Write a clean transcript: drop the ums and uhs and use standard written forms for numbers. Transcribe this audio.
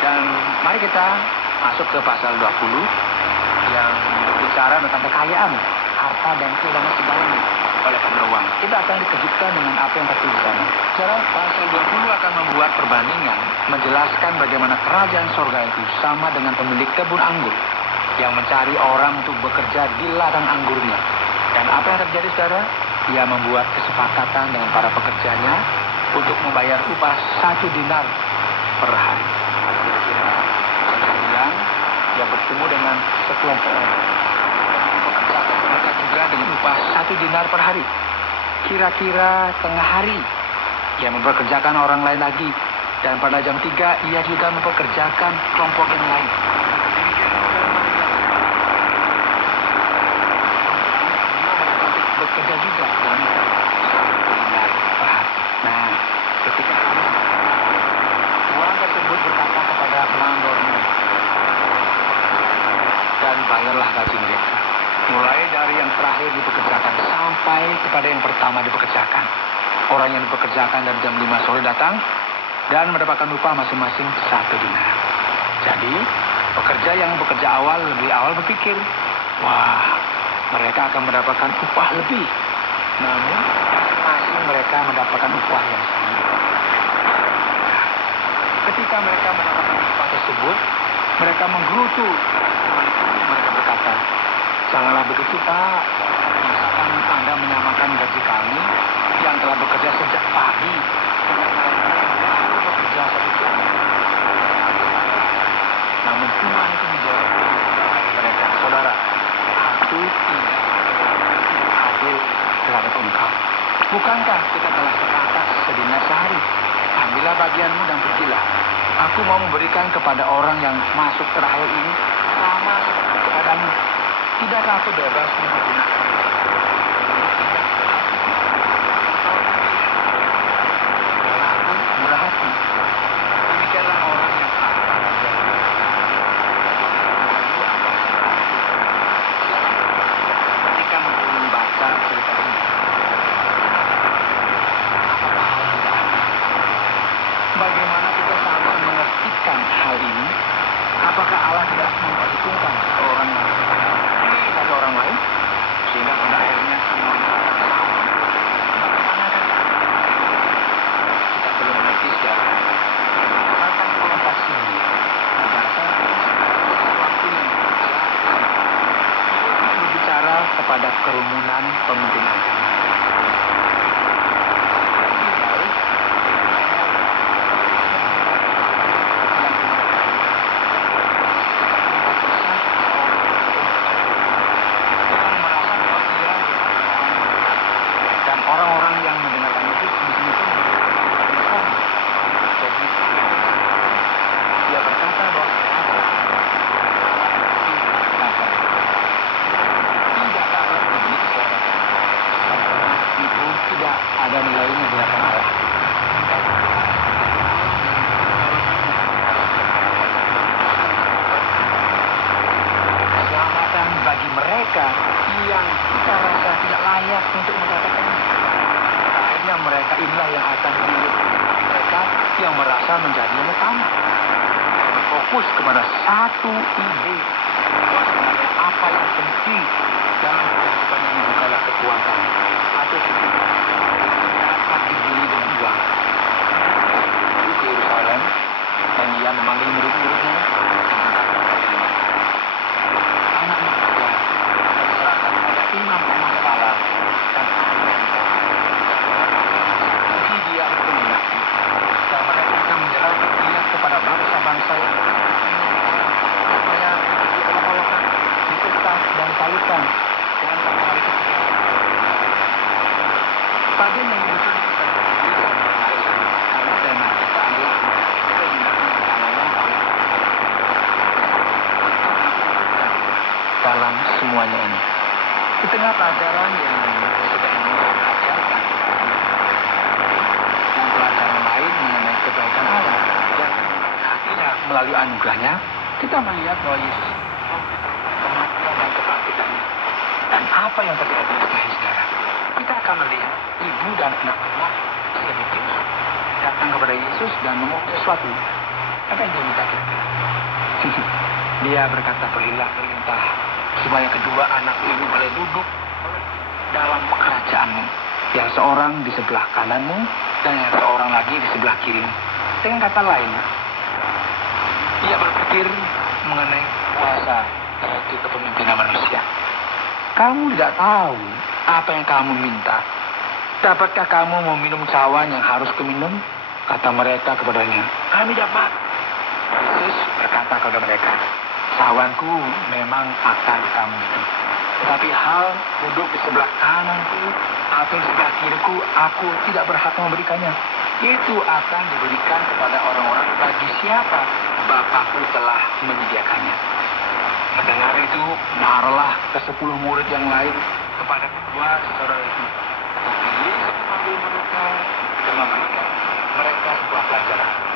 Dan mari kita masuk ke pasal 20 yang bicara tentang kekayaan, harta, bengkel, dan segalanya. Oleh karena uang, kita akan dikejutkan dengan apa yang tertulis di sana. Secara pasal 20 akan membuat perbandingan, menjelaskan bagaimana kerajaan sorga itu sama dengan pemilik kebun anggur yang mencari orang untuk bekerja di ladang anggurnya. Dan apa yang terjadi, saudara? Dia membuat kesepakatan dengan para pekerjanya untuk membayar upah 1 dinar per hari. Kira-kira bilang dia bertemu dengan sekelompok orang. Pekerjaan mereka juga dengan upah 1 dinar per hari. Kira-kira tengah hari ia mempekerjakan orang lain lagi. Dan pada jam 3 ia juga mempekerjakan kelompok yang lain. Bekerja juga dalam dinar per hari. Nah, ketika orang tersebut berkata kepada mandornya, dan bayarlah gaji mereka, mulai dari yang terakhir dipekerjakan sampai kepada yang pertama dipekerjakan. Orang yang dipekerjakan dari jam 5 sore datang dan mendapatkan upah masing-masing 1 dinar. Jadi, pekerja yang bekerja lebih awal berpikir, wah, mereka akan mendapatkan upah lebih. Namun, masing mereka mendapatkan upah yang sama. Ketika mereka mendapatkan upah tersebut, mereka menggerutu. Mereka berkata, janganlah begitu, Pak. Misalkan Anda menyamakan gaji kami yang telah bekerja sejak pagi dengan mereka yang baru bekerja 1 jam. Namun Tuhan itu menjawab bagi mereka, saudara, aku tidak adil terhadap engkau. Bukankah kita telah sepakat sedinar sehari? Ambillah bagianmu dan pergilah. Aku mau memberikan kepada orang yang masuk terakhir ini sama seperti kepadamu. Tidakkah aku bebas menggunakan murah hati? Demikianlah orang yang ketika membaca cerita ini, bagaimana kita sama mengertikan hal ini? Apakah Allah tidak memperhitungkan seorang yang dari orang lain sehingga pada akhirnya semuanya sama? Bagaimana kan? Kita perlu mengerti sejarah. Akan kelompok sini berdasarkan sesuatu yang berbicara kepada kerumunan pemimpin agama. Orang-orang yang mendengarkan itu di sini pun jadi dia berkata bahwa tidak dapat dibeli seorang itu tidak ada nilainya di hadapan Allah. Keselamatan bagi mereka yang kita rasa tidak layak untuk mendapatkan. Akhirnya mereka inilah yang akan dipilih. Mereka yang merasa menjadi yang utama. Fokus kepada satu ide. Apa yang penting dalam kehidupan ini bukanlah kekuatan atau dapat dibeli dengan uang. Itu ke Yerusalem dan dia memanggil murid-muridnya. Anak-anak muda diserahkan pada imam-imam kepala dan dia itu mengerti dan mereka akan menyerahkan dia kepada bangsa-bangsa yang supaya diolok-olokkan, ditentang dan disalibkan dan pada hari ketiga. Bagian yang muncul di kita karena tema kita adalah kehinaan kekayaan dalam semuanya ini. Di tengah pelajaran yang sedang diajarkan dan pelajaran lain mengenai kebaikan Allah yang artinya melalui anugerahnya, kita melihat bahwa Yesus kematian dan kebangkitannya. Dan apa yang terjadi setelah saudara? Kita akan melihat ibu dan anak-anak sedikit datang kepada Yesus dan memohon sesuatu. Apa yang dia minta? Dia berkata berilah perintah supaya kedua anakku ini boleh duduk dalam kerajaanmu. Yang seorang di sebelah kananmu dan yang seorang lagi di sebelah kirimu. Dengan kata lain, ia berpikir mengenai kuasa yaitu kepemimpinan manusia. Kamu tidak tahu apa yang kamu minta. Dapatkah kamu meminum cawan yang harus keminum? Kata mereka kepadanya, kami dapat. Yesus berkata kepada mereka, cawanku memang akan kamu minum. Tetapi hal duduk di sebelah kananku atau di sebelah kiriku, aku tidak berhak memberikannya. Itu akan diberikan kepada orang-orang bagi siapa Bapakku telah menyediakannya. Mendengar itu, marahlah ke-10 murid yang lain kepada kedua saudara itu. Tetapi Yesus memanggil mereka dan memberikan mereka sebuah pelajaran.